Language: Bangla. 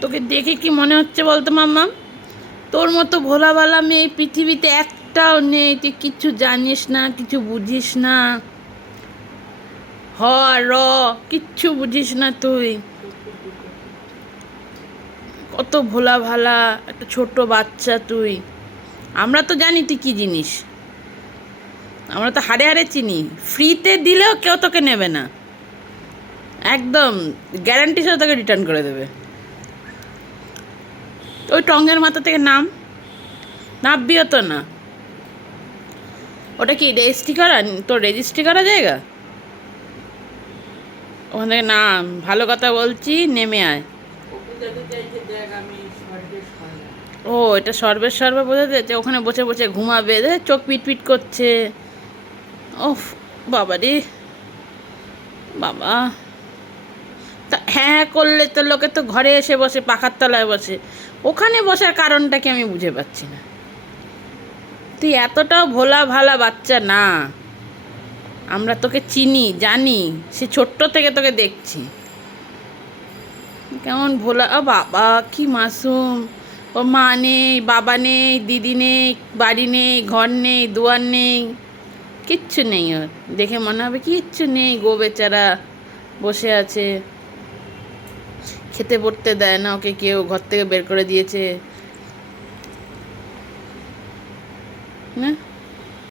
তোকে দেখে কি মনে হচ্ছে বলতো মাম্মা? তোর মতো ভোলাভালা মেয়ে এই পৃথিবীতে একটাও নেই। তুই কিচ্ছু জানিস না, কিছু বুঝিস না, হ আর র কিচ্ছু বুঝিস না তুই। কত ভোলা ভালা একটা ছোট বাচ্চা তুই। আমরা তো জানি তুই কি জিনিস, আমরা তো হাড়ে হাড়ে চিনি। ফ্রিতে দিলেও কেউ তোকে নেবে না, একদম গ্যারান্টি সহ তোকে রিটার্ন করে দেবে। ওই টঙ্গের মাথা থেকে নামবিও তো না। ওটা কি রেজিস্ট্রি করা, তোর রেজিস্ট্রি করা জায়গা? ওখান থেকে নাম, ভালো কথা বলছি, নেমে আয়। ও এটা সর্বে বোঝা যাচ্ছে, ওখানে বসে বসে ঘুমাবে, চোখ পিট করছে। ওফ বাবা রে বাবা। তা হ্যাঁ হ্যাঁ করলে তো লোকে তো ঘরে এসে বসে, পাখার তলায় বসে, ওখানে বসার কারণটা কি আমি বুঝে পাচ্ছি না। তুই এতটাও ভোলা ভালা বাচ্চা না, আমরা তোকে চিনি জানি, সে ছোট্ট থেকে তোকে দেখছি। কেমন ভোলা, ও বাবা কি মাসুম। ও মা নেই, বাবা নেই, দিদি নেই, বাড়ি নেই, ঘর নেই, দুয়ার নেই, কিচ্ছু নেই। ওর দেখে মনে হবে কিচ্ছু নেই, গো বেচারা বসে আছে। খেতে পড়তে দেয় না ওকে কেউ, ঘর থেকে বের করে দিয়েছে।